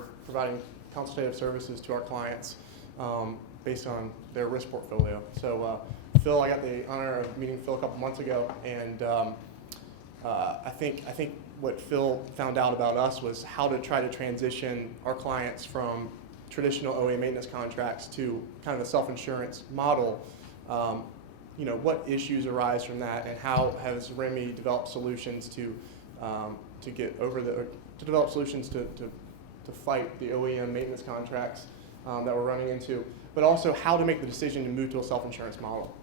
we're providing consultative services to our clients based on their risk portfolio. So Phil, I got the honor of meeting Phil a couple months ago, and I think what Phil found out about us was how to try to transition our clients from traditional OEM maintenance contracts to kind of a self-insurance model. What issues arise from that, and how has Ramey developed solutions to develop solutions to fight the OEM maintenance contracts that we're running into, but also how to make the decision to move to a self-insurance model.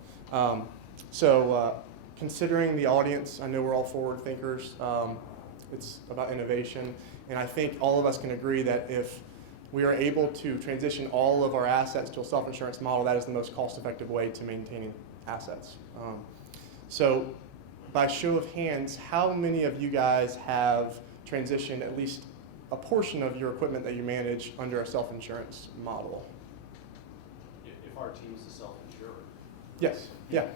Considering the audience, I know we're all forward thinkers. It's about innovation, and I think all of us can agree that if we are able to transition all of our assets to a self-insurance model, that is the most cost-effective way to maintaining assets. So by show of hands, how many of you guys have transitioned at least a portion of your equipment that you manage under a self-insurance model? If our team's a self-insurer. Yes, yeah.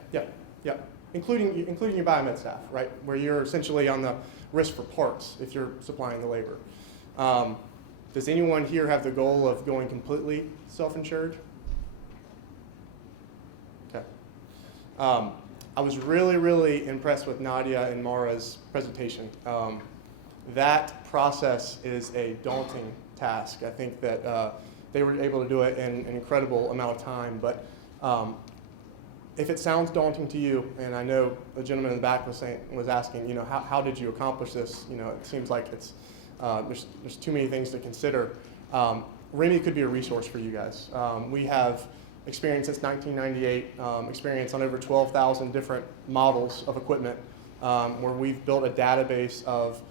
Including your biomed staff, right? Where you're essentially on the risk for parts if you're supplying the labor. Does anyone here have the goal of going completely self-insured? Okay. I was really impressed with Nadia and Mara's presentation. That process is a daunting task. I think that they were able to do it in an incredible amount of time, but if it sounds daunting to you, and I know the gentleman in the back was asking, how did you accomplish this? It seems like it's there's too many things to consider. Ramey could be a resource for you guys. We have experience since 1998, experience on over 12,000 different models of equipment, where we've built a database of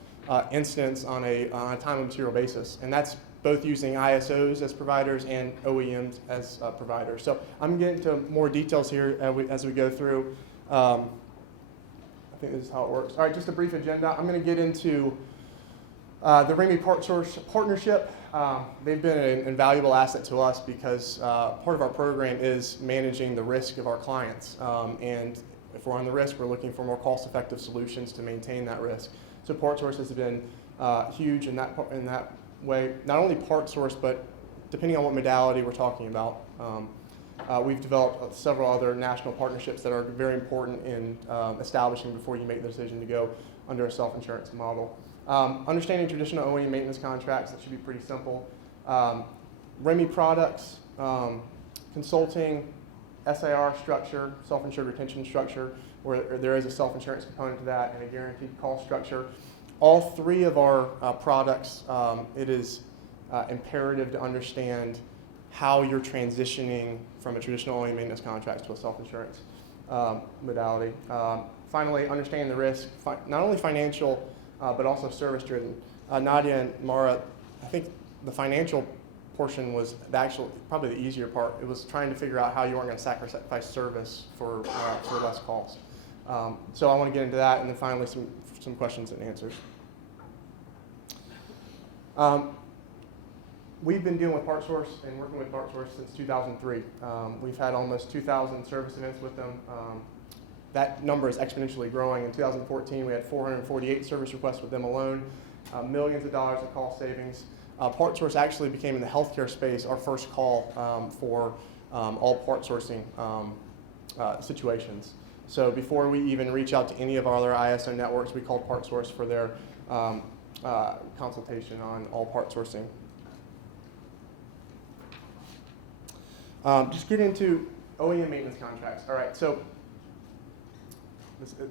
incidents on a time and material basis, and that's both using ISOs as providers and OEMs as providers. So I'm going to get into more details here as we go through. I think this is how it works. All right, just a brief agenda. I'm going to get into the Ramey PartSource partnership. They've been an invaluable asset to us because part of our program is managing the risk of our clients. And if we're on the risk, we're looking for more cost-effective solutions to maintain that risk. So PartSource has been huge in that way. Not only PartSource, but depending on what modality we're talking about. We've developed several other national partnerships that are very important in establishing before you make the decision to go under a self-insurance model. Understanding traditional OEM maintenance contracts, that should be pretty simple. Ramey products, consulting, SIR structure, self-insured retention structure, where there is a self-insurance component to that, and a guaranteed cost structure. All three of our products, it is imperative to understand how you're transitioning from a traditional OEM maintenance contract to a self-insurance modality. Finally, understanding the risk, not only financial, but also service-driven. Nadia and Mara, I think the financial portion was probably the easier part. It was trying to figure out how you weren't going to sacrifice service for less cost. So I want to get into that, and then finally some questions and answers. We've been dealing with PartSource and working with PartSource since 2003. We've had almost 2,000 service events with them. That number is exponentially growing. In 2014, we had 448 service requests with them alone, millions of dollars of cost savings. PartSource actually became, in the healthcare space, our first call for all part sourcing situations. So before we even reach out to any of our other ISO networks, we called PartSource for their consultation on all part sourcing. Just get into OEM maintenance contracts. All right, so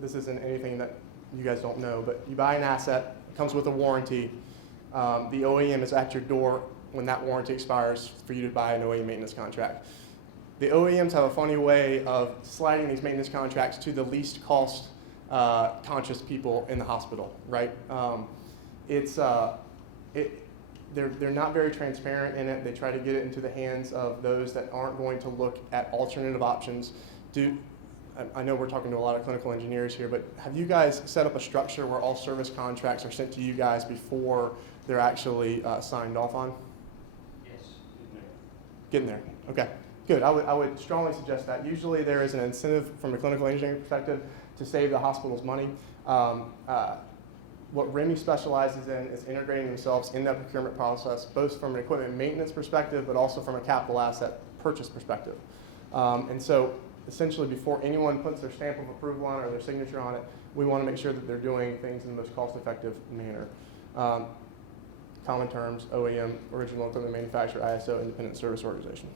this isn't anything that you guys don't know, but you buy an asset, it comes with a warranty. The OEM is at your door when that warranty expires for you to buy an OEM maintenance contract. The OEMs have a funny way of sliding these maintenance contracts to the least cost conscious people in the hospital, right? They're not very transparent in it. They try to get it into the hands of those that aren't going to look at alternative options. I know we're talking to a lot of clinical engineers here, but have you guys set up a structure where all service contracts are sent to you guys before they're actually signed off on? Yes. Getting there. Okay, good. I would strongly suggest that. Usually there is an incentive from a clinical engineering perspective to save the hospital's money. what Ramey specializes in is integrating themselves in that procurement process, both from an equipment maintenance perspective, but also from a capital asset purchase perspective. And so essentially before anyone puts their stamp of approval on it or their signature on it, we want to make sure that they're doing things in the most cost-effective manner. Common terms, OEM, original equipment manufacturer, ISO, independent service organization.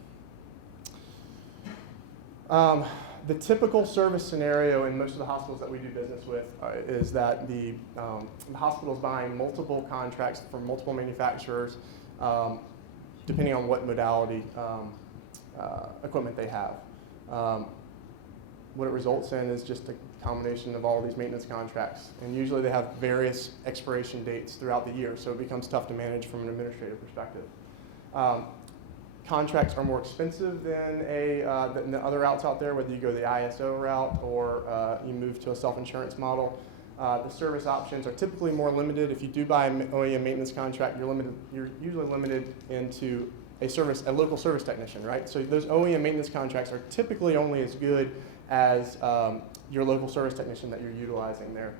The typical service scenario in most of the hospitals that we do business with is that the hospital is buying multiple contracts from multiple manufacturers, depending on what modality equipment they have. What it results in is just a combination of all these maintenance contracts, and usually they have various expiration dates throughout the year, so it becomes tough to manage from an administrative perspective. Contracts are more expensive than the other routes out there, whether you go the ISO route or you move to a self-insurance model. The service options are typically more limited. If you do buy an OEM maintenance contract, you're usually limited into a local service technician, right? So those OEM maintenance contracts are typically only as good as your local service technician that you're utilizing there.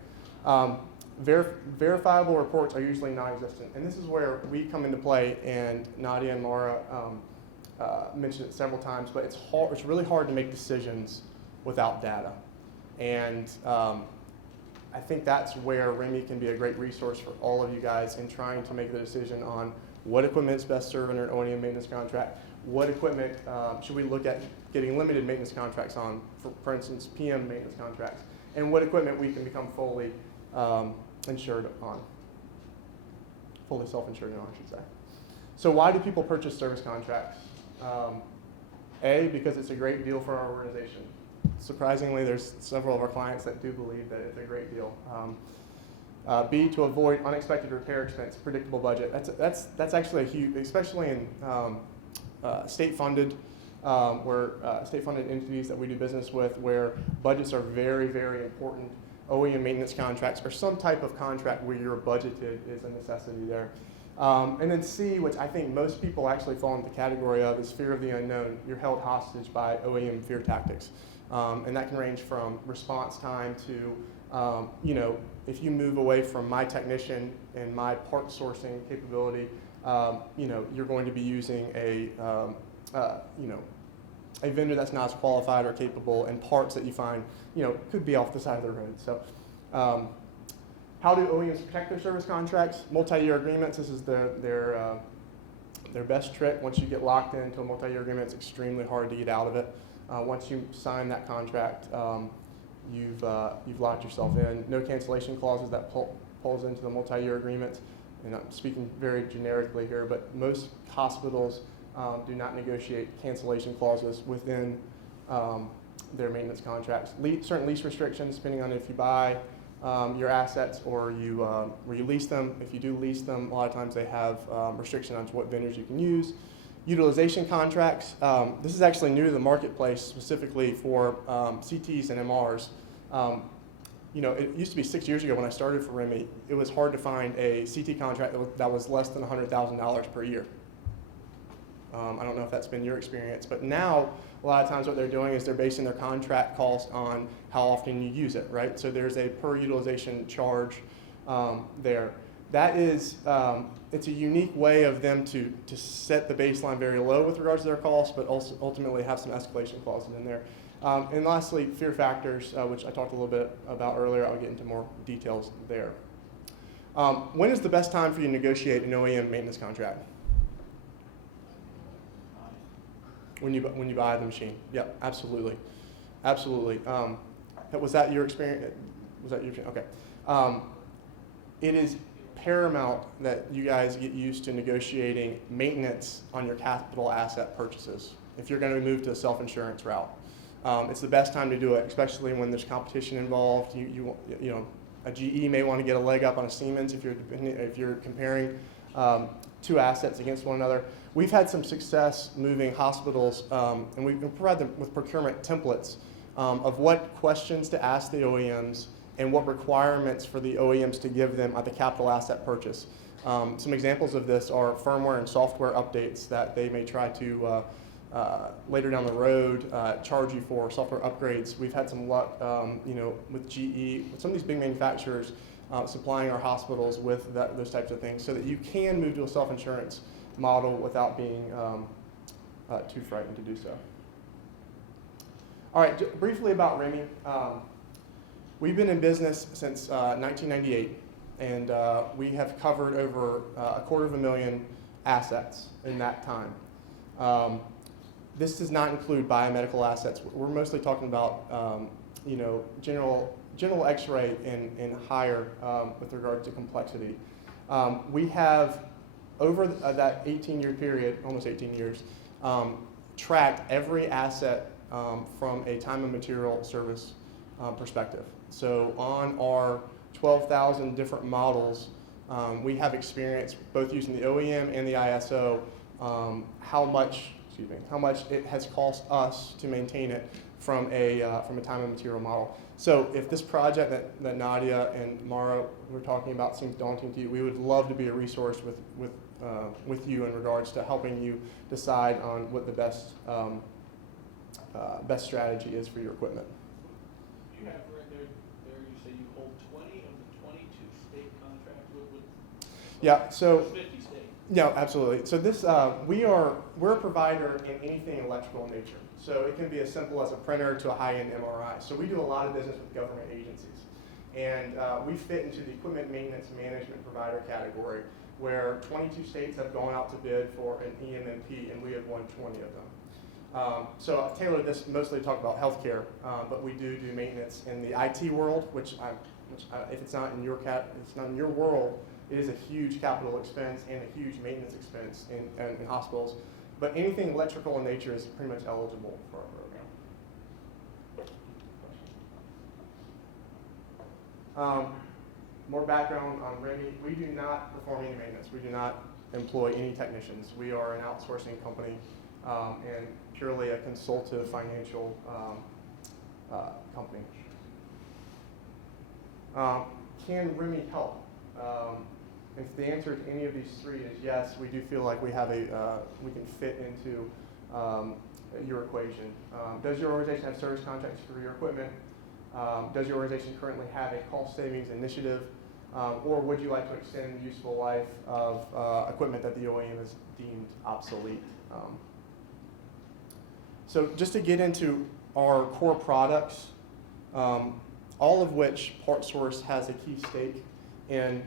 Verifiable reports are usually non-existent, and this is where we come into play, and Nadia and Laura mentioned it several times, but it's really hard to make decisions without data. And I think that's where Ramey can be a great resource for all of you guys in trying to make the decision on what equipment is best served under an OEM maintenance contract, what equipment should we look at getting limited maintenance contracts on, for instance, PM maintenance contracts, and what equipment we can become fully insured on, fully self-insured on, I should say. So why do people purchase service contracts? A, because it's a great deal for our organization. Surprisingly, there's several of our clients that do believe that it's a great deal. B, to avoid unexpected repair expense, predictable budget. That's actually a huge, especially in state-funded state-funded entities that we do business with, where budgets are very, very important. OEM maintenance contracts or some type of contract where you're budgeted is a necessity there. And then C, which I think most people actually fall into the category of, is fear of the unknown. You're held hostage by OEM fear tactics. And that can range from response time to, if you move away from my technician and my part sourcing capability, you're going to be using a vendor that's not as qualified or capable, and parts that you find, could be off the side of the road. So, how do OEMs protect their service contracts? Multi-year agreements. This is their best trick. Once you get locked into a multi-year agreement, it's extremely hard to get out of it. Once you sign that contract, you've locked yourself in. No cancellation clauses that pulls into the multi-year agreements. And I'm speaking very generically here, but most hospitals do not negotiate cancellation clauses within their maintenance contracts. Certain lease restrictions, depending on if you buy your assets or you lease them. If you do lease them, a lot of times they have restriction on what vendors you can use. Utilization contracts. This is actually new to the marketplace, specifically for CTs and MRs. It used to be 6 years ago when I started for Ramey, it was hard to find a CT contract that was less than $100,000 per year. I don't know if that's been your experience, but now a lot of times what they're doing is they're basing their contract cost on how often you use it, right? So there's a per utilization charge there. That is, it's a unique way of them to set the baseline very low with regards to their costs, but also ultimately have some escalation clauses in there. And lastly, fear factors, which I talked a little bit about earlier. I'll get into more details there. When is the best time for you to negotiate an OEM maintenance contract? When you buy the machine. Yeah, absolutely. Absolutely. Was that your experience? Okay. It is paramount that you guys get used to negotiating maintenance on your capital asset purchases if you're going to move to a self-insurance route. It's the best time to do it, especially when there's competition involved. A GE may want to get a leg up on a Siemens if you're comparing two assets against one another. We've had some success moving hospitals, and we can provide them with procurement templates of what questions to ask the OEMs and what requirements for the OEMs to give them at the capital asset purchase. Some examples of this are firmware and software updates that they may try to later down the road charge you for software upgrades. We've had some luck, with GE, with some of these big manufacturers. supplying our hospitals with those types of things so that you can move to a self-insurance model without being too frightened to do so. All right, briefly about Ramey. We've been in business since 1998, and we have covered over 250,000 assets in that time. This does not include biomedical assets. We're mostly talking about general X-ray and higher with regard to complexity. We have, over that 18-year period, almost 18 years, tracked every asset from a time and material service perspective. So on our 12,000 different models, we have experience both using the OEM and the ISO, how much it has cost us to maintain it from a time and material model. So if this project that Nadia and Mara were talking about seems daunting to you, we would love to be a resource with you in regards to helping you decide on what the best strategy is for your equipment. You have right there you say you hold 20 of the 22 state contracts with Yeah, so 50 states. Yeah, absolutely. So this we're a provider in anything electrical in nature. So it can be as simple as a printer to a high-end MRI. So we do a lot of business with government agencies, and we fit into the equipment maintenance management provider category, where 22 states have gone out to bid for an EMMP, and we have won 20 of them. So I've tailored this mostly to talk about healthcare, but we do maintenance in the IT world, which if it's not in your world, it is a huge capital expense and a huge maintenance expense in hospitals. But anything electrical in nature is pretty much eligible for our program. More background on Ramey. We do not perform any maintenance. We do not employ any technicians. We are an outsourcing company and purely a consultative financial company. Can Ramey help? If the answer to any of these three is yes, we do feel like we have we can fit into your equation. Does your organization have service contracts for your equipment? Does your organization currently have a cost savings initiative? Or would you like to extend the useful life of equipment that the OEM has deemed obsolete? So just to get into our core products, all of which PartSource has a key stake in.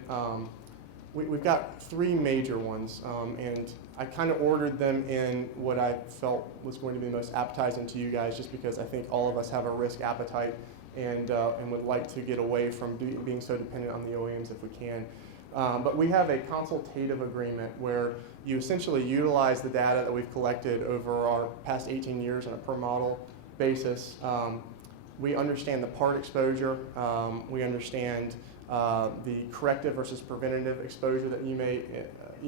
We've got three major ones, and I kind of ordered them in what I felt was going to be most appetizing to you guys, just because I think all of us have a risk appetite and would like to get away from being so dependent on the OEMs if we can. But we have a consultative agreement where you essentially utilize the data that we've collected over our past 18 years on a per model basis. We understand the part exposure. We understand the corrective versus preventative exposure that you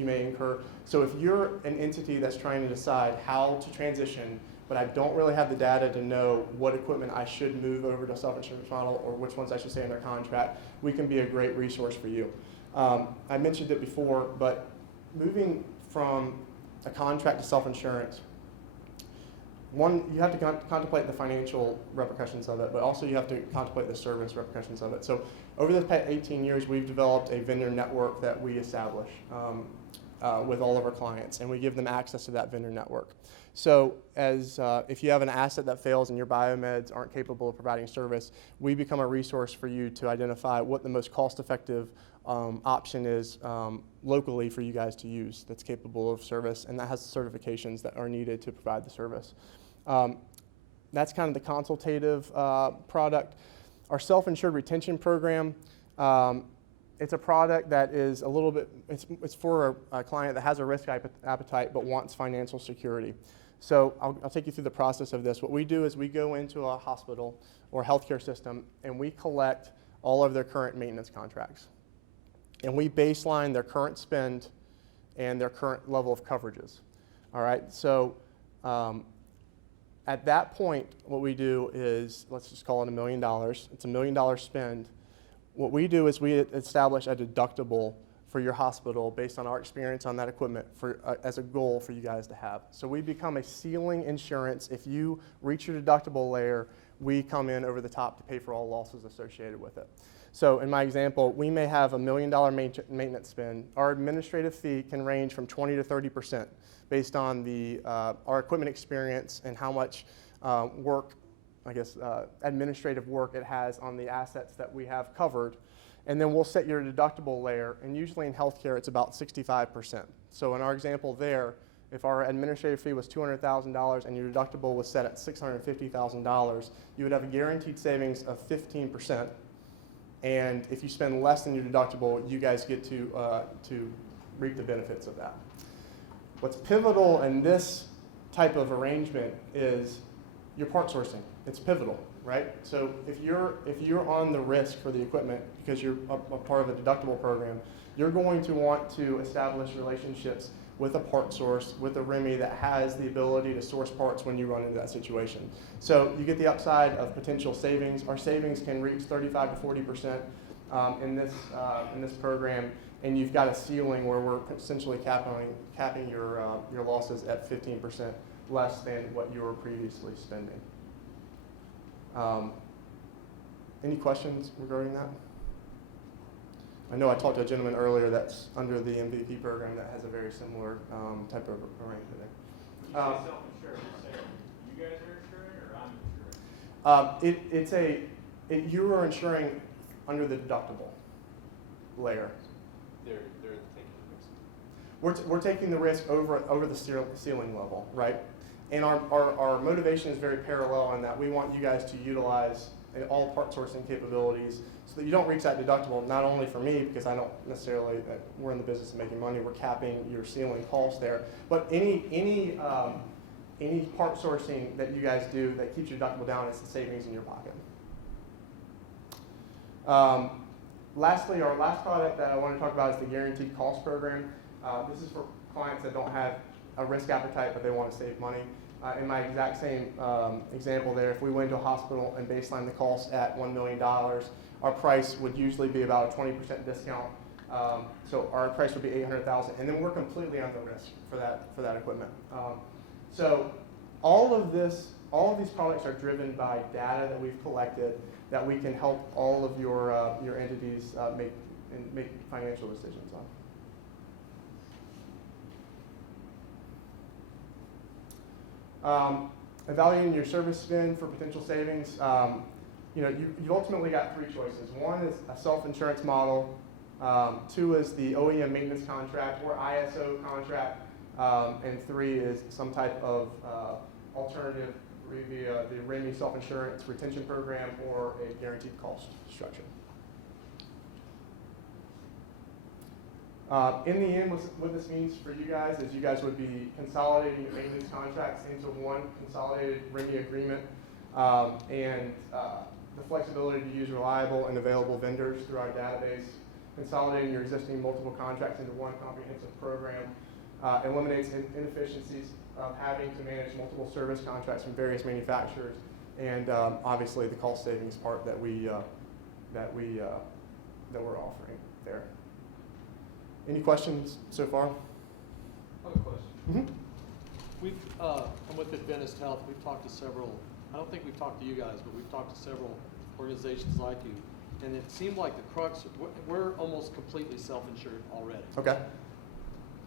may incur. So if you're an entity that's trying to decide how to transition, but I don't really have the data to know what equipment I should move over to a self-insurance model or which ones I should stay under contract, we can be a great resource for you. I mentioned it before, but moving from a contract to self-insurance, one, you have to contemplate the financial repercussions of it, but also you have to contemplate the service repercussions of it. So over the past 18 years, we've developed a vendor network that we establish with all of our clients, and we give them access to that vendor network. So if you have an asset that fails and your biomeds aren't capable of providing service, we become a resource for you to identify what the most cost-effective option is locally for you guys to use that's capable of service, and that has the certifications that are needed to provide the service. That's kind of the consultative product. Our self-insured retention program, it's a product that is a little bit, it's for a client that has a risk appetite but wants financial security. So I'll take you through the process of this. What we do is we go into a hospital or healthcare system and we collect all of their current maintenance contracts. And we baseline their current spend and their current level of coverages. All right, so at that point, what we do is, let's just call it $1 million. It's $1 million spend. What we do is we establish a deductible for your hospital based on our experience on that equipment as a goal for you guys to have. So we become a ceiling insurance. If you reach your deductible layer, we come in over the top to pay for all losses associated with it. So in my example, we may have $1 million maintenance spend. Our administrative fee can range from 20 to 30% based on our equipment experience and how much administrative work it has on the assets that we have covered. And then we'll set your deductible layer, and usually in healthcare it's about 65%. So in our example there, if our administrative fee was $200,000 and your deductible was set at $650,000, you would have a guaranteed savings of 15%. And if you spend less than your deductible, you guys get to reap the benefits of that. What's pivotal in this type of arrangement is your part sourcing. It's pivotal, right? So if you're on the risk for the equipment because you're a part of a deductible program, you're going to want to establish relationships with a part source, with a Ramey that has the ability to source parts when you run into that situation. So you get the upside of potential savings. Our savings can reach 35 to 40% in this program, and you've got a ceiling where we're essentially capping your losses at 15% less than what you were previously spending. Any questions regarding that? I know I talked to a gentleman earlier that's under the MVP program that has a very similar type of arrangement there. You say self-insured, you guys are insuring or I'm insuring? You are insuring under the deductible layer. They're taking the risk. We're taking the risk over the ceiling level, right? And our motivation is very parallel in that we want you guys to utilize all part sourcing capabilities so that you don't reach that deductible, not only for me, because I don't necessarily, we're in the business of making money, we're capping your ceiling cost there, but any part sourcing that you guys do that keeps your deductible down is the savings in your pocket. Lastly, our last product that I want to talk about is the guaranteed cost program. This is for clients that don't have a risk appetite, but they want to save money. In my exact same example there, if we went to a hospital and baseline the cost at $1 million, our price would usually be about a 20% discount. So our price would be $800,000, and then we're completely on the risk for that equipment. So all of these products are driven by data that we've collected that we can help all of your entities make financial decisions on. Evaluating your service spend for potential savings. You've ultimately got three choices. One is a self-insurance model. Two is the OEM maintenance contract or ISO contract. And three is some type of alternative via the Ramey self-insurance retention program or a guaranteed cost structure. In the end, what this means for you guys is you guys would be consolidating your maintenance contracts into one consolidated Ramey agreement, and the flexibility to use reliable and available vendors through our database, consolidating your existing multiple contracts into one comprehensive program, eliminates inefficiencies of having to manage multiple service contracts from various manufacturers, and obviously the cost savings part that we're offering there. Any questions so far? I have a question. Mm-hmm. I'm with Adventist Health. We've talked to several, I don't think we've talked to you guys, but we've talked to several organizations like you. And it seemed like the crux, we're almost completely self-insured already. Okay.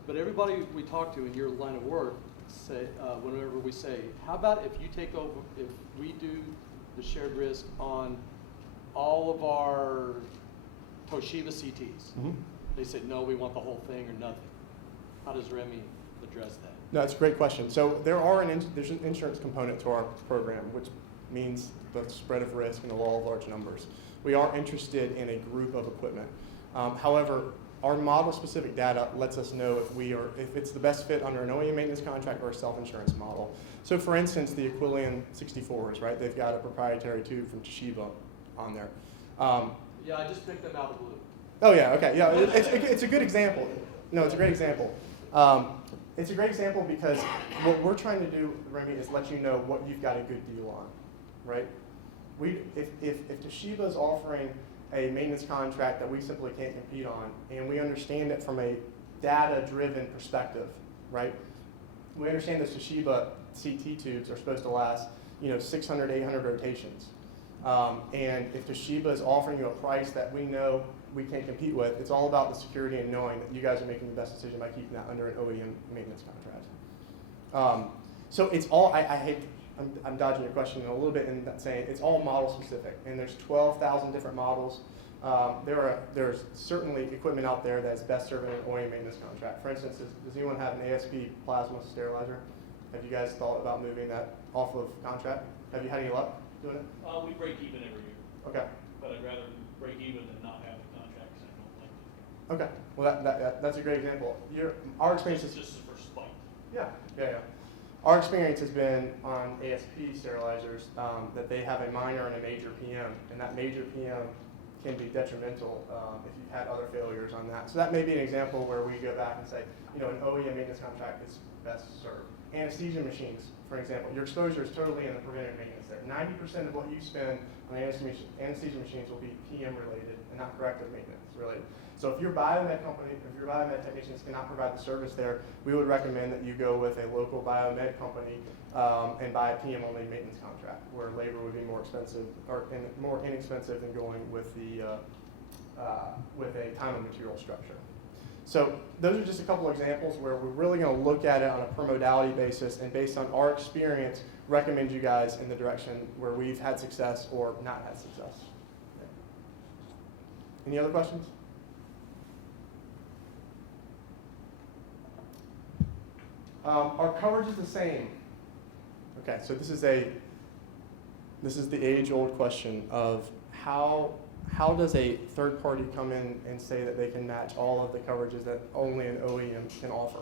But everybody we talk to in your line of work say, whenever we say, how about if you take over, if we do the shared risk on all of our Toshiba CTs? Mm-hmm. They said, no, we want the whole thing or nothing. How does Ramey address that? No, it's a great question. So there's an insurance component to our program, which means the spread of risk and the law of large numbers. We are interested in a group of equipment. However, our model-specific data lets us know if it's the best fit under an OEM maintenance contract or a self-insurance model. So for instance, the Aquilian 64s, right? They've got a proprietary tube from Toshiba on there. Yeah, I just picked them out of the blue. Oh yeah, okay, yeah, it's a good example. No, it's a great example. It's a great example because what we're trying to do, Ramey, is let you know what you've got a good deal on, right? If Toshiba's offering a maintenance contract that we simply can't compete on, and we understand it from a data-driven perspective, right? We understand that Toshiba CT tubes are supposed to last, 600, 800 rotations. And if Toshiba is offering you a price that we know we can't compete with, it's all about the security and knowing that you guys are making the best decision by keeping that under an OEM maintenance contract. So it's all, I hate, I'm dodging your question a little bit in that saying it's all model specific, and there's 12,000 different models. There's certainly equipment out there that's best served in an OEM maintenance contract. For instance, does anyone have an ASP plasma sterilizer? Have you guys thought about moving that off of contract? Have you had any luck doing it? We break even every year, Okay. but I'd rather break even than not have the contract because I don't like it. Okay. Well, that's a great example. Our experience is This is for spite. yeah. Our experience has been on ASP sterilizers that they have a minor and a major PM, and that major PM can be detrimental if you've had other failures on that. So that may be an example where we go back and say, an OEM maintenance contract is best served. Anesthesia machines, for example, your exposure is totally in the preventive maintenance there. 90% of what you spend on anesthesia machines will be PM related and not corrective maintenance related. So if your biomed company, if your biomed technicians cannot provide the service there, we would recommend that you go with a local biomed company and buy a PM only maintenance contract, where labor would be more expensive or more inexpensive than going with a time and material structure. So those are just a couple examples where we're really going to look at it on a per modality basis, and based on our experience, recommend you guys in the direction where we've had success or not had success. Any other questions? Our coverage is the same. Okay, so this is the age-old question of how does a third party come in and say that they can match all of the coverages that only an OEM can offer?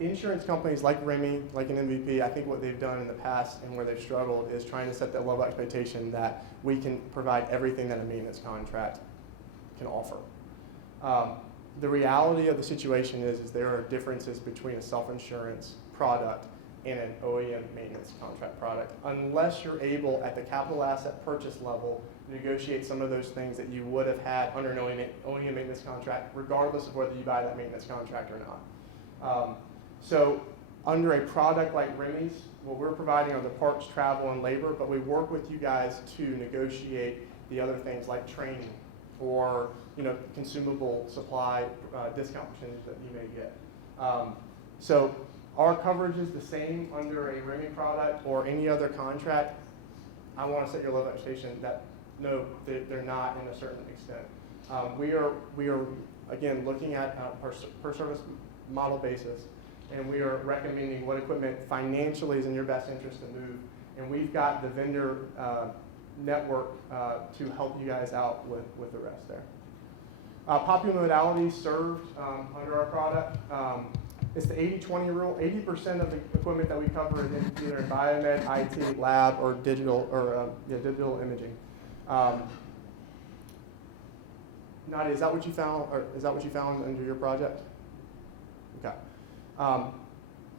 Insurance companies like Ramey, like an MVP, I think what they've done in the past and where they've struggled is trying to set that level of expectation that we can provide everything that a maintenance contract can offer. The reality of the situation is there are differences between a self-insurance product and an OEM maintenance contract product, unless you're able at the capital asset purchase level negotiate some of those things that you would have had under an OEM maintenance contract, regardless of whether you buy that maintenance contract or not. So under a product like Ramey's, what we're providing are the parts, travel, and labor, but we work with you guys to negotiate the other things like training or consumable supply discount percentage that you may get. So our coverage is the same under a Ramey product or any other contract. I want to set your level of expectation that no, they're not in a certain extent. We are again looking at a per service model basis, and we are recommending what equipment financially is in your best interest to move. And we've got the vendor network to help you guys out with the rest there. Popular modalities served under our product. It's the 80-20 rule. 80% of the equipment that we cover is either in biomed, IT, lab, or digital imaging. Nadia, is that what you found, or is that what you found under your project? Okay.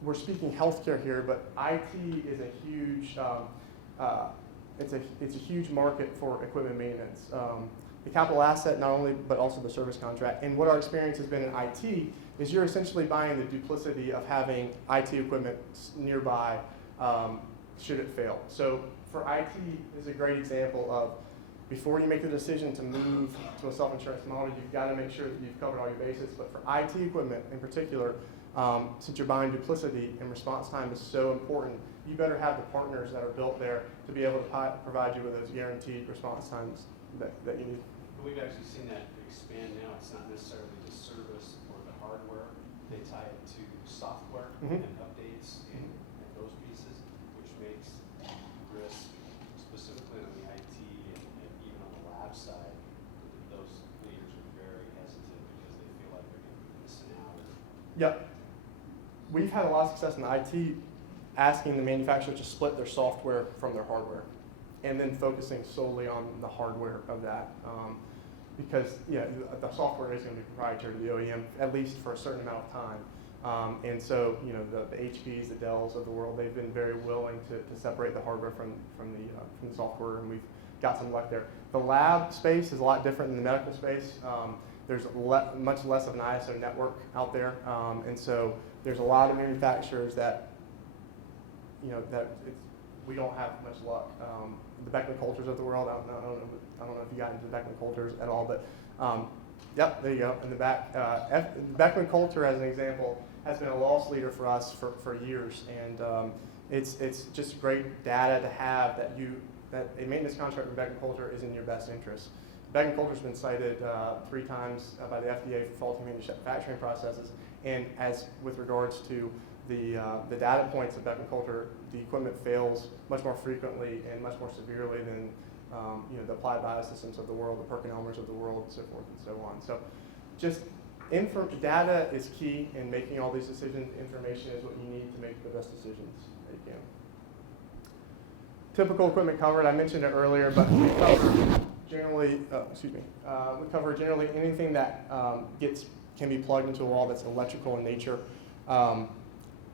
We're speaking healthcare here, but IT is a huge. It's a huge market for equipment maintenance. The capital asset not only, but also the service contract. And what our experience has been in IT is you're essentially buying the duplicity of having IT equipment nearby should it fail. So for IT is a great example of before you make the decision to move to a self-insurance model, you've got to make sure that you've covered all your bases. But for IT equipment in particular, since you're buying duplicity and response time is so important, you better have the partners that are built there to be able to provide you with those guaranteed response times that you need. We've actually seen that expand now. It's not necessarily the service or the hardware. They tie it to software and updates and those pieces, which makes risk, specifically on the IT and even on the lab side, those leaders are very hesitant because they feel like they're going to be missing out. Yep. We've had a lot of success in the IT asking the manufacturer to split their software from their hardware and then focusing solely on the hardware of that. Because the software is going to be proprietary to the OEM, at least for a certain amount of time. And so, the HPs, the Dells of the world, they've been very willing to separate the hardware from the software, and we've got some luck there. The lab space is a lot different than the medical space. There's much less of an ISO network out there, and so there's a lot of manufacturers that we don't have much luck. The Beckman Coulters of the world, I don't know if you got into the Beckman Coulters at all, but yep, there you go, in the back. Beckman Coulter, as an example, has been a loss leader for us for years, and it's just great data to have that a maintenance contract with Beckman Coulter is in your best interest. Beckman Coulter's been cited 3 times by the FDA for faulty manufacturing processes, and as with regards to the data points of Beckman Coulter, the equipment fails much more frequently and much more severely than the applied biosystems of the world, the PerkinElmers of the world, so forth and so on. So just data is key in making all these decisions. Information is what you need to make the best decisions that you can. Typical equipment covered, I mentioned it earlier, but we cover generally, we cover generally anything that can be plugged into a wall that's electrical in nature.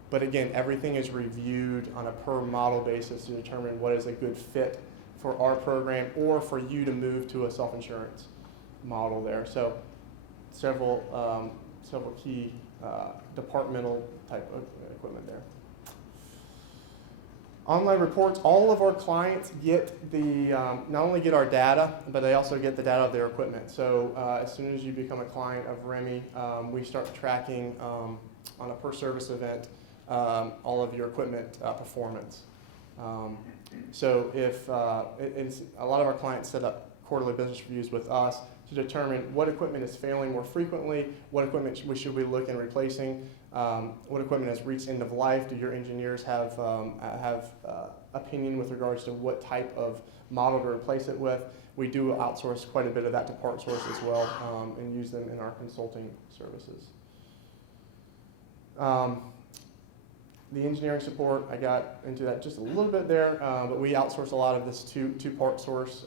But again, everything is reviewed on a per model basis to determine what is a good fit for our program or for you to move to a self-insurance model there. So several key departmental type of equipment there. Online reports, all of our clients get not only get our data, but they also get the data of their equipment. So as soon as you become a client of Ramey, we start tracking on a per service event all of your equipment performance. So if a lot of our clients set up quarterly business reviews with us to determine what equipment is failing more frequently, what equipment should we look in replacing, what equipment has reached end of life. Do your engineers have opinion with regards to what type of model to replace it with? We do outsource quite a bit of that to PartSource as well, and use them in our consulting services. The engineering support, I got into that just a little bit there, but we outsource a lot of this to PartSource.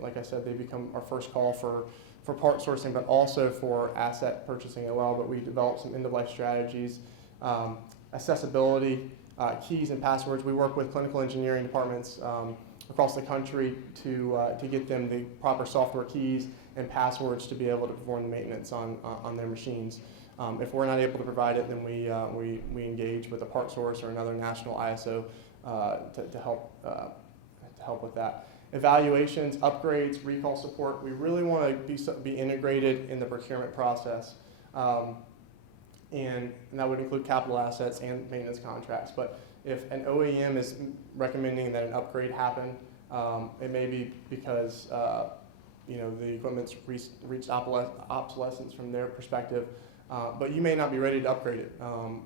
Like I said, they become our first call for part sourcing, but also for asset purchasing as well. But we developed some end-of-life strategies, accessibility, keys and passwords. We work with clinical engineering departments across the country to get them the proper software keys and passwords to be able to perform the maintenance on their machines. If we're not able to provide it, then we engage with a PartSource or another national ISO to help with that. Evaluations, upgrades, recall support. We really want to be integrated in the procurement process, and that would include capital assets and maintenance contracts. But if an OEM is recommending that an upgrade happen, it may be because the equipment's reached obsolescence from their perspective. But you may not be ready to upgrade it.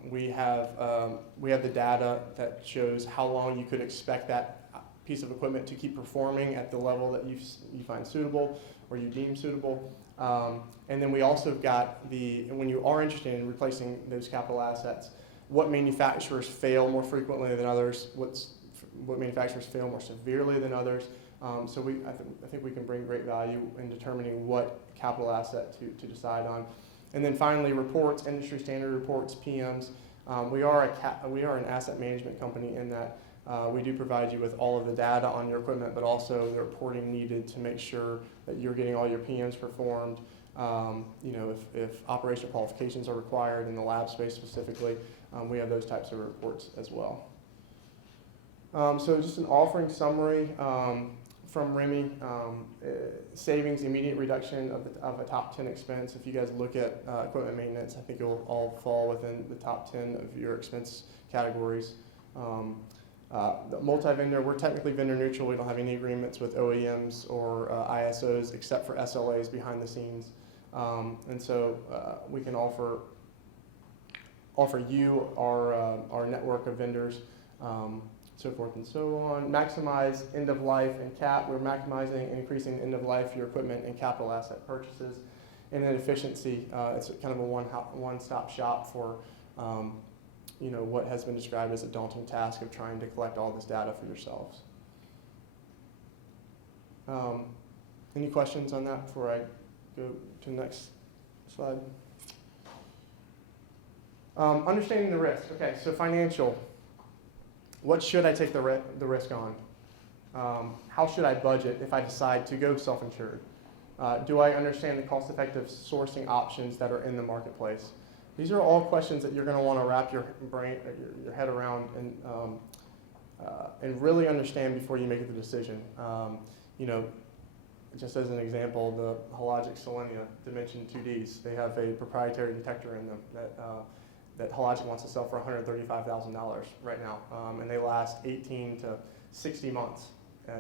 We have the data that shows how long you could expect that piece of equipment to keep performing at the level that you find suitable or you deem suitable. And then we also got when you are interested in replacing those capital assets, what manufacturers fail more frequently than others, what manufacturers fail more severely than others. So I think we can bring great value in determining what capital asset to decide on. And then finally, reports, industry standard reports, PMs. We are an asset management company in that we do provide you with all of the data on your equipment, but also the reporting needed to make sure that you're getting all your PMs performed. If operational qualifications are required in the lab space specifically, we have those types of reports as well. So just an offering summary from Ramey. Savings, immediate reduction of a top 10 expense. If you guys look at equipment maintenance, I think you'll all fall within the top 10 of your expense categories. The multi-vendor, we're technically vendor neutral. We don't have any agreements with OEMs or ISOs except for SLAs behind the scenes. And so we can offer you our network of vendors, so forth and so on. Maximize end of life and cap. We're maximizing and increasing end of life for your equipment and capital asset purchases. And then efficiency, it's kind of a one-stop shop for what has been described as a daunting task of trying to collect all this data for yourselves. Any questions on that before I go to the next slide? Understanding the risk. Okay, so financial. What should I take the risk on? How should I budget if I decide to go self-insured? Do I understand the cost-effective sourcing options that are in the marketplace? These are all questions that you're going to want to wrap your head around and really understand before you make the decision. You know, just as an example, the Hologic Selenia Dimension 2Ds, they have a proprietary detector in them that Hologic wants to sell for $135,000 right now, and they last 18 to 60 months.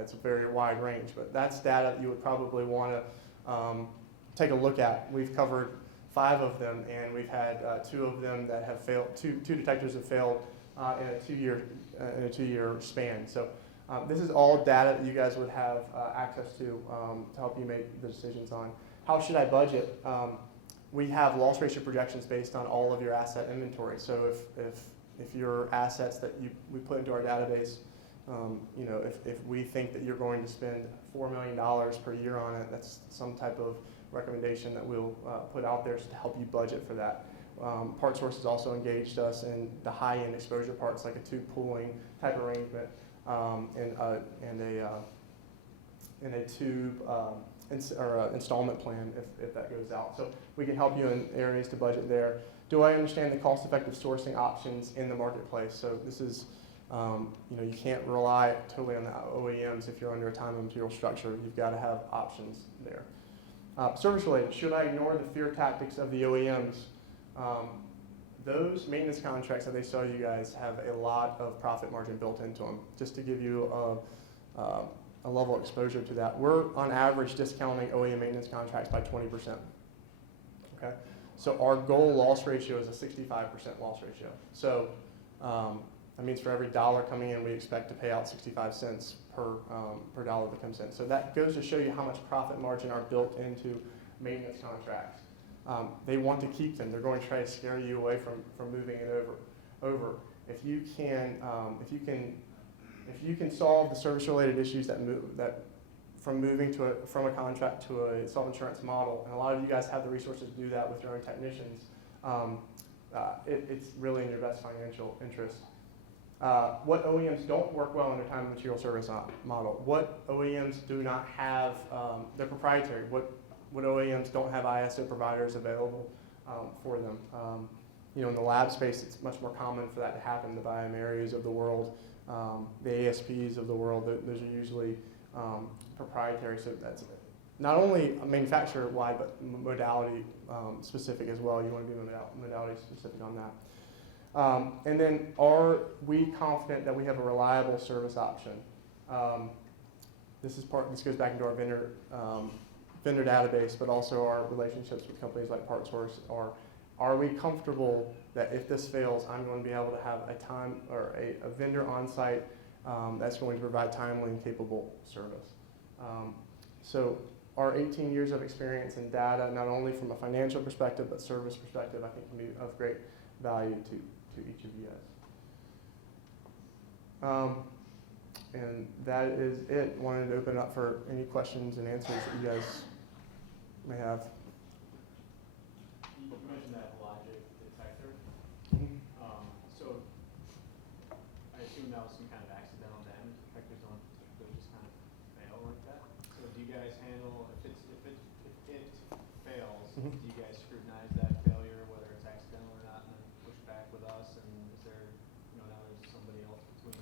It's a very wide range, but that's data that you would probably want to take a look at. We've covered 5 of them, and we've had 2 of them that have failed. Two detectors have failed in a 2-year span. So this is all data that you guys would have access to help you make the decisions on how should I budget. We have loss ratio projections based on all of your asset inventory. So if your assets that we put into our database, you know, if we think that you're going to spend $4 million per year on it, that's some type of recommendation that we'll put out there to help you budget for that. PartSource has also engaged us in the high-end exposure parts, like a tube pooling type arrangement, and a tube or installment plan if that goes out. So we can help you in areas to budget there. Do I understand the cost-effective sourcing options in the marketplace? So this is, you know, you can't rely totally on the OEMs if you're under a time and material structure. You've got to have options there. Service-related, should I ignore the fear tactics of the OEMs? Those maintenance contracts that they sell you guys have a lot of profit margin built into them. Just to give you a level of exposure to that, we're on average discounting OEM maintenance contracts by 20%. Okay, so our goal loss ratio is a 65% loss ratio. So that means for every dollar coming in, we expect to pay out 65 cents per dollar that comes in. So that goes to show you how much profit margin are built into maintenance contracts. They want to keep them. They're going to try to scare you away from moving it over. If you can solve the service-related issues from moving from a contract to a self-insurance model, and a lot of you guys have the resources to do that with your own technicians, it's really in your best financial interest. What OEMs don't work well in their time and material service model? What OEMs do not have, they're proprietary. What OEMs don't have ISO providers available for them. You know, in the lab space, it's much more common for that to happen. The bioMérieuxs of the world, the ASPs of the world, those are usually proprietary. So that's not only manufacturer-wide, but modality specific as well. You want to be modality specific on that. And then, are we confident that we have a reliable service option? This goes back into our vendor database, but also our relationships with companies like PartSource. Are we comfortable that if this fails, I'm going to be able to have a vendor on site that's going to provide timely and capable service? So our 18 years of experience and data, not only from a financial perspective but service perspective, I think can be of great value to each of you guys. And that is it. Wanted to open up for any questions and answers that you guys may have. You mentioned that logic detector. Mm-hmm. So I assume that was some kind of accidental damage. Detectors don't just kind of fail like that. So do you guys handle if it fails? Mm-hmm. Do you guys scrutinize that failure, whether it's accidental or not, and then push back with us? And is there, you know, now there's somebody else between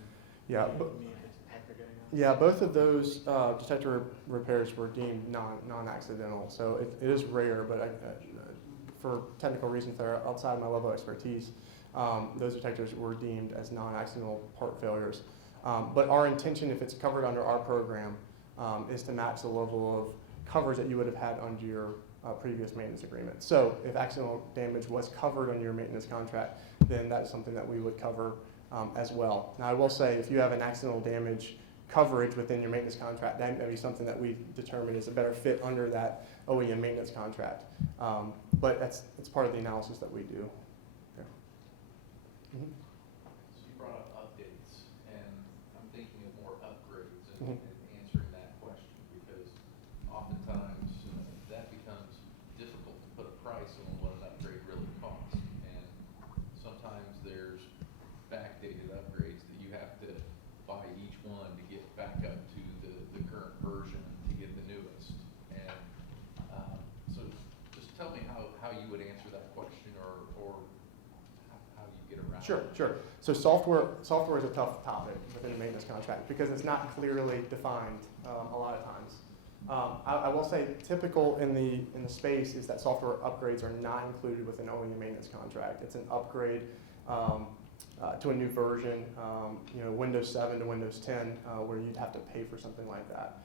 Yeah. me and the detector getting out? Yeah, both of those detector repairs were deemed non-accidental, so it is rare, but for technical reasons that are outside my level of expertise, those detectors were deemed as non-accidental part failures. But our intention, if it's covered under our program, is to match the level of coverage that you would have had under your previous maintenance agreement. So if accidental damage was covered on your maintenance contract, then that's something that we would cover as well. Now I will say, if you have an accidental damage coverage within your maintenance contract, that may be something that we determine is a better fit under that OEM maintenance contract. But it's part of the analysis that we do. Yeah. Mm-hmm. So you brought up updates, and I'm thinking of more upgrades and, Mm-hmm. and answering that question, because oftentimes that becomes difficult to put a price on what an upgrade really costs. And sometimes there's backdated upgrades that you have to buy each one to get back up to the current version to get the newest. And so just tell me how you would answer that question, or how you get around Sure. So software is a tough topic within a maintenance contract because it's not clearly defined a lot of times. I will say typical in the space is that software upgrades are not included with an OEM maintenance contract. It's an upgrade to a new version, Windows 7 to Windows 10, where you'd have to pay for something like that.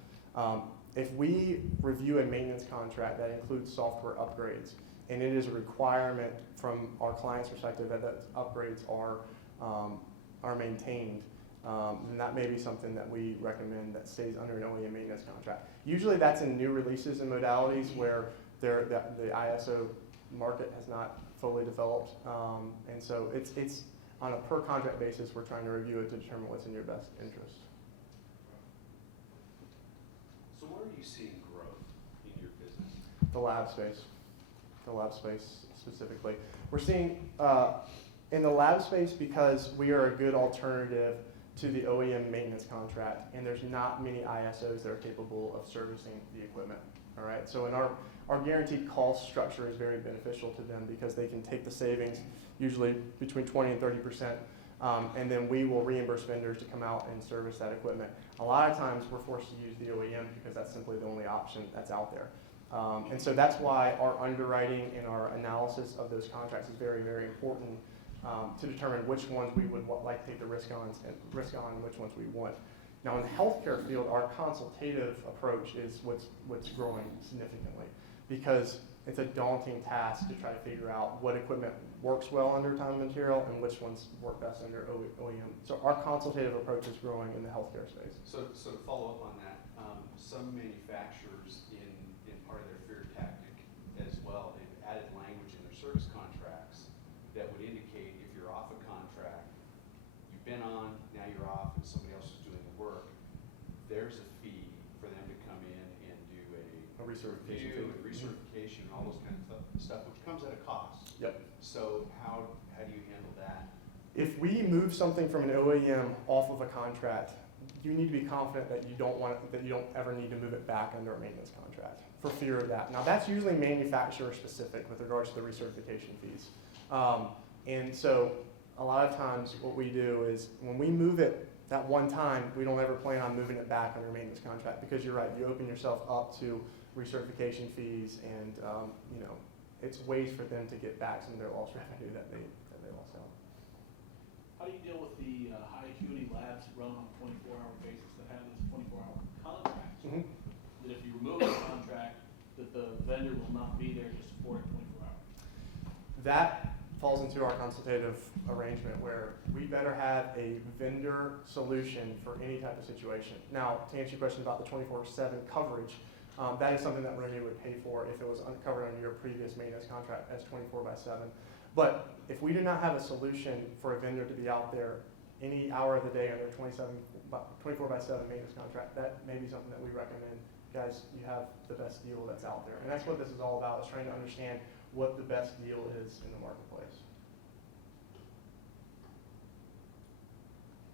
If we review a maintenance contract that includes software upgrades, and it is a requirement from our client's perspective that those upgrades are maintained, then that may be something that we recommend that stays under an OEM maintenance contract. Usually that's in new releases and modalities where the ISO market has not fully developed, and so it's on a per contract basis, we're trying to review it to determine what's in your best interest. So where are you seeing growth in your business? The lab space specifically. We're seeing in the lab space because we are a good alternative to the OEM maintenance contract, and there's not many ISOs that are capable of servicing the equipment. All right, so in our guaranteed cost structure is very beneficial to them because they can take the savings, usually between 20 and 30%, and then we will reimburse vendors to come out and service that equipment. A lot of times we're forced to use the OEM because that's simply the only option that's out there. And so that's why our underwriting and our analysis of those contracts is very, very important to determine which ones we would like to take the risk on and which ones we want. Now in the healthcare field, our consultative approach is what's growing significantly because it's a daunting task to try to figure out what equipment works well under time and material and which ones work best under OEM. So our consultative approach is growing in the healthcare space. So to follow up on that, some manufacturers in part of their fear tactic as well, they've added language in their service contracts that would indicate if you're off a contract, you've been on, now you're off, and somebody else is doing the work, there's a fee for them to come in and do a recertification review fee. and recertification and all those kinds of stuff, which comes at a cost. Yep. So how do you handle that? If we move something from an OEM off of a contract, you need to be confident that you don't ever need to move it back under a maintenance contract for fear of that. Now that's usually manufacturer specific with regards to the recertification fees. And so a lot of times what we do is when we move it that one time, we don't ever plan on moving it back under a maintenance contract because you're right, you open yourself up to recertification fees and it's ways for them to get back some of their lost revenue that they lost out. How do you deal with the high acuity labs that run on a 24-hour basis that have those 24-hour contracts? Mm-hmm. That if you remove the contract, that the vendor will not be there to support it 24 hours? That falls into our consultative arrangement where we better have a vendor solution for any type of situation. Now, to answer your question about the 24/7 coverage, that is something that Ramey would pay for if it was covered under your previous maintenance contract as 24/7. But if we do not have a solution for a vendor to be out there any hour of the day under a 24/7 maintenance contract, that may be something that we recommend. Guys, you have the best deal that's out there. And that's what this is all about, is trying to understand what the best deal is in the marketplace.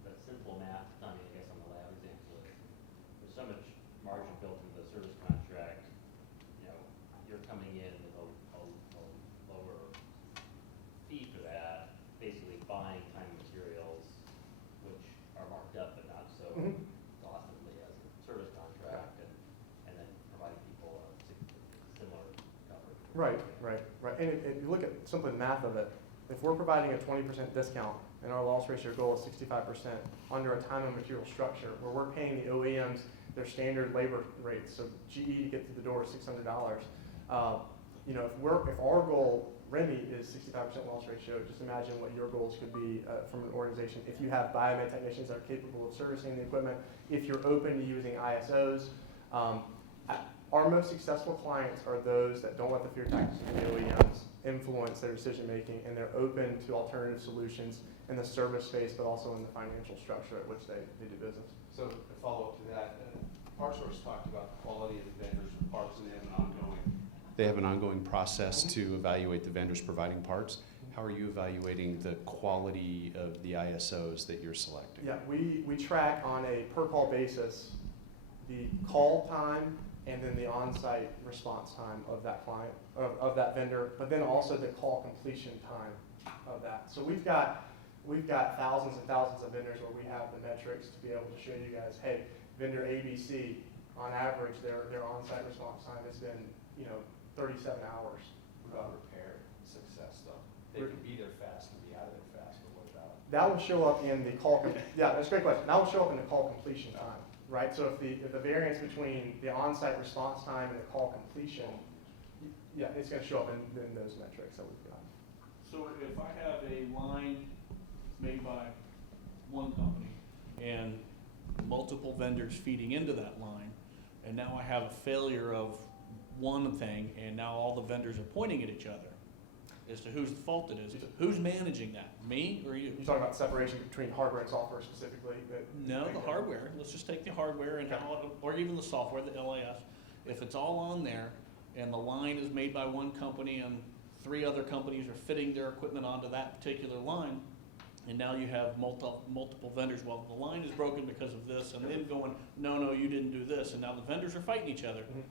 The simple math, Tommy, I guess on the lab example is there's so much margin built into the service contract, you're coming in with a lower fee for that, basically buying time and materials, which are marked up but not so costly as a service contract, and then providing people a similar coverage. Right. And if you look at simple math of it, if we're providing a 20% discount and our loss ratio goal is 65% under a time and material structure, where we're paying the OEMs their standard labor rates, so GE to get to the door is $600. If our goal, Ramey, is 65% loss ratio, just imagine what your goals could be from an organization. If you have biomed technicians that are capable of servicing the equipment, if you're open to using ISOs, our most successful clients are those that don't let the fear tactics of the OEMs influence their decision making, and they're open to alternative solutions in the service space, but also in the financial structure at which they do business. So to follow up to that, PartSource talked about the quality of the vendors for parts, and they have an ongoing process to evaluate the vendors providing parts. How are you evaluating the quality of the ISOs that you're selecting? Yeah, we track on a per call basis the call time and then the on-site response time of that client, of that vendor, but then also the call completion time of that. So we've got we've got thousands and thousands of vendors where we have the metrics to be able to show you guys, hey, vendor ABC, on average, their on-site response time has been, 37 hours. What about repair success though? They can be there fast and be out of there fast, but what about? That will show up in the call, yeah, that's a great question. That will show up in the call completion time, right? So if the variance between the on-site response time and the call completion, yeah, it's gonna show up in those metrics that we've got. So if I have a line made by one company and multiple vendors feeding into that line, and now I have a failure of one thing, and now all the vendors are pointing at each other as to whose fault it is. Who's managing that, me or you? You're talking about separation between hardware and software specifically? No, the hardware. Let's just take the hardware and how, or even the software, the LAS. If it's all on there and the line is made by one company and 3 other companies are fitting their equipment onto that particular line, and now you have multiple vendors. Well, the line is broken because of this, and then going, no, you didn't do this, and now the vendors are fighting each other. Mhm.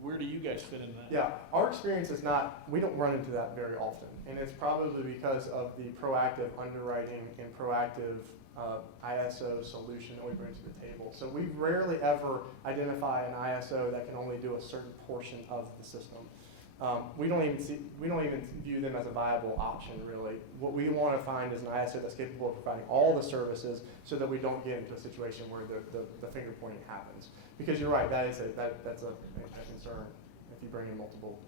Where do you guys fit in that? Yeah, our experience is not, we don't run into that very often. And it's probably because of the proactive underwriting and proactive ISO solution that we bring to the table. So we rarely ever identify an ISO that can only do a certain portion of the system. We don't even view them as a viable option really. What we want to find is an ISO that's capable of providing all the services so that we don't get into a situation where the finger pointing happens. Because you're right, that's a concern if you bring in multiple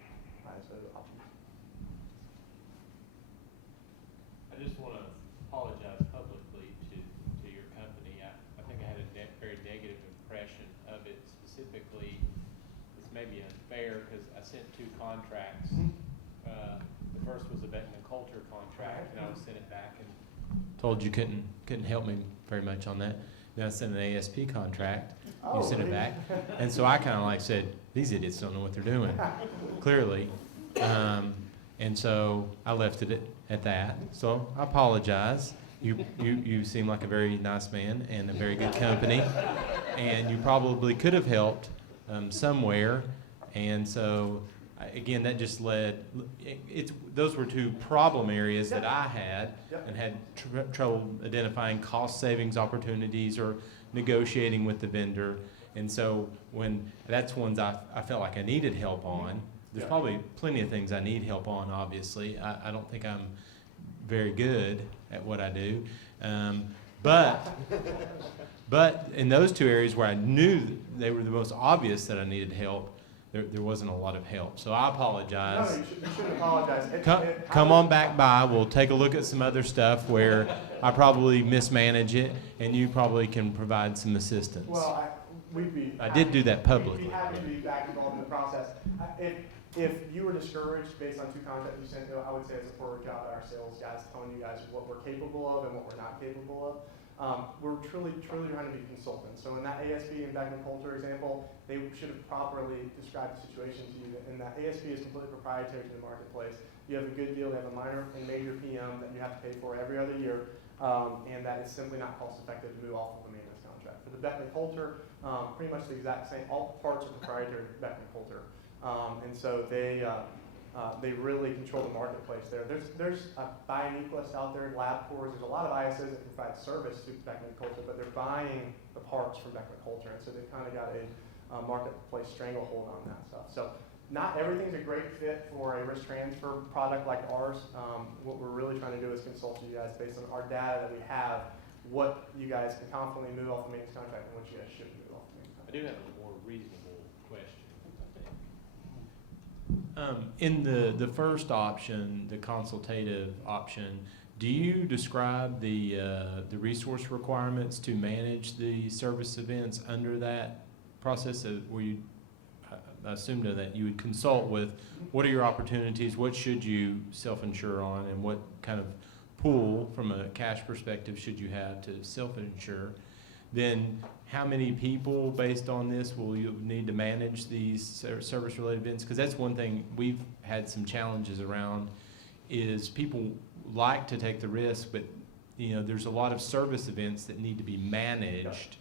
ISO options. I just want to apologize publicly to your company. I think I had a very negative impression of it. Specifically, this may be unfair because I sent 2 contracts. The first was a Beckman Coulter contract, and I was sent it back and told you couldn't help me very much on that. Then I sent an ASP contract. You sent it back, and so I kind of like said, these idiots don't know what they're doing, clearly. And so I left it at that. So I apologize. You seem like a very nice man and a very good company, and you probably could have helped somewhere. And so again, that just led. Those were 2 problem areas that I had and had trouble identifying cost savings opportunities or negotiating with the vendor. And so when that's ones I felt like I needed help on. There's probably plenty of things I need help on, obviously. I don't think I'm very good at what I do. But in those 2 areas where I knew they were the most obvious that I needed help, there wasn't a lot of help. So I apologize. No, you shouldn't apologize. Come on back by. We'll take a look at some other stuff where I probably mismanage it, and you probably can provide some assistance. Well, we'd be. I did do that publicly. We'd be happy to be back involved in the process. If you were discouraged based on 2 contracts you sent, I would say it's a poor job by our sales guys telling you guys what we're capable of and what we're not capable of. We're truly trying to be consultants. So in that ASP and Beckman Coulter example, they should have properly described the situation to you. And that ASP is completely proprietary to the marketplace. You have a good deal, they have a minor and major PM that you have to pay for every other year, and that is simply not cost effective to move off of the maintenance contract. For the Beckman Coulter, pretty much the exact same. All parts are proprietary to Beckman Coulter. And so they really control the marketplace there. There's a buy and equalist out there, LabCorps. There's a lot of ISOs that can provide service to Beckman Coulter, but they're buying the parts from Beckman Coulter, and so they've kind of got a marketplace stranglehold on that stuff. So not everything's a great fit for a risk transfer product like ours. What we're really trying to do is consult you guys based on our data that we have, what you guys can confidently move off the maintenance contract and what you guys shouldn't move off the maintenance I contract. do have a more reasonable question, I think. In the first option, the consultative option, do you describe the resource requirements to manage the service events under that process? Where you, I assume that you would consult with what are your opportunities, what should you self-insure on, and what kind of pool from a cash perspective should you have to self-insure? Then how many people based on this will you need to manage these service-related events? Because that's one thing we've had some challenges around is people like to take the risk, but there's a lot of service events that need to be managed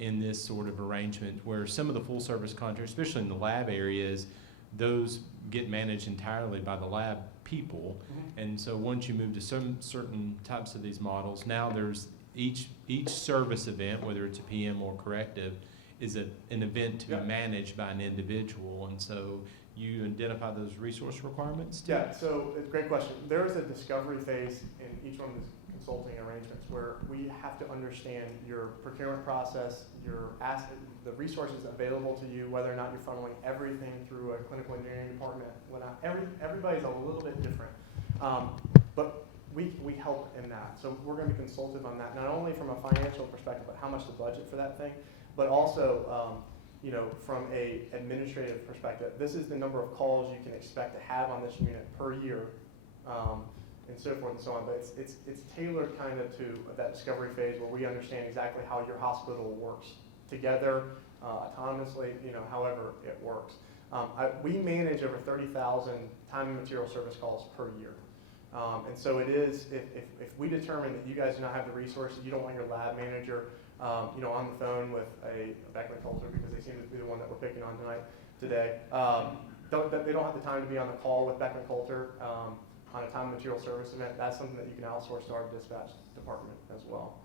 in this sort of arrangement where some of the full service contracts, especially in the lab areas, those get managed entirely by the lab people. And so once you move to some certain types of these models, now there's each service event, whether it's a PM or corrective, is an event to be Yeah. managed by an individual. And so you identify those resource requirements too? Yeah, so it's a great question. There is a discovery phase in each one of these consulting arrangements where we have to understand your procurement process, your asset, the resources available to you, whether or not you're funneling everything through a clinical engineering department. Everybody's a little bit different. But we help in that. So we're going to be consultative on that, not only from a financial perspective, but how much the budget for that thing, but also from a administrative perspective. This is the number of calls you can expect to have on this unit per year, and so forth and so on. But it's tailored kind of to that discovery phase where we understand exactly how your hospital works together, autonomously, however it works. We manage over 30,000 time and material service calls per year. And so it is, if we determine that you guys do not have the resources, you don't want your lab manager on the phone with a Beckman Coulter, because they seem to be the one that we're picking on today. They don't have the time to be on the call with Beckman Coulter on a time and material service event. That's something that you can outsource to our dispatch department as well.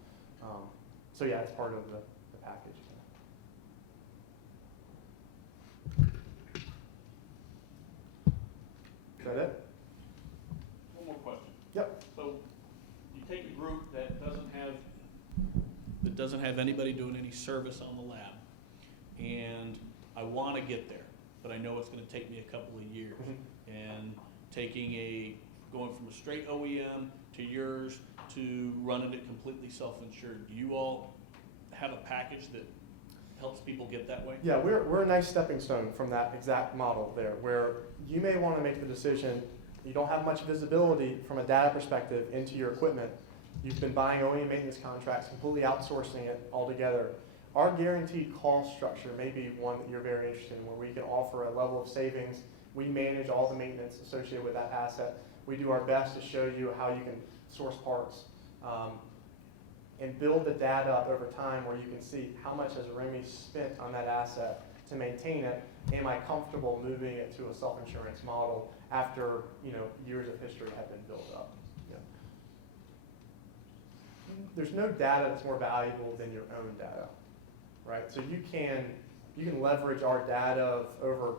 So yeah, it's part of the package. Is that it? One more question. Yep. So you take a group that doesn't have anybody doing any service on the lab, and I want to get there, but I know it's going to take me a couple of years. And going from a straight OEM to yours to running it completely self-insured, do you all have a package that helps people get that way? Yeah, we're a nice stepping stone from that exact model there, where you may want to make the decision, you don't have much visibility from a data perspective into your equipment. You've been buying OEM maintenance contracts, completely outsourcing it altogether. Our guaranteed cost structure may be one that you're very interested in, where we can offer a level of savings. We manage all the maintenance associated with that asset. We do our best to show you how you can source parts and build the data up over time, where you can see how much has Ramey spent on that asset to maintain it. Am I comfortable moving it to a self-insurance model after years of history have been built up? Yeah. There's no data that's more valuable than your own data, right? So you can leverage our data of over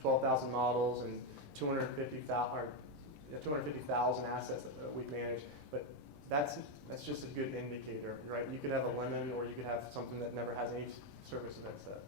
12,000 models and 250,000 assets that we've managed, but that's just a good indicator, right? You could have a lemon, or you could have something that never has any service event set.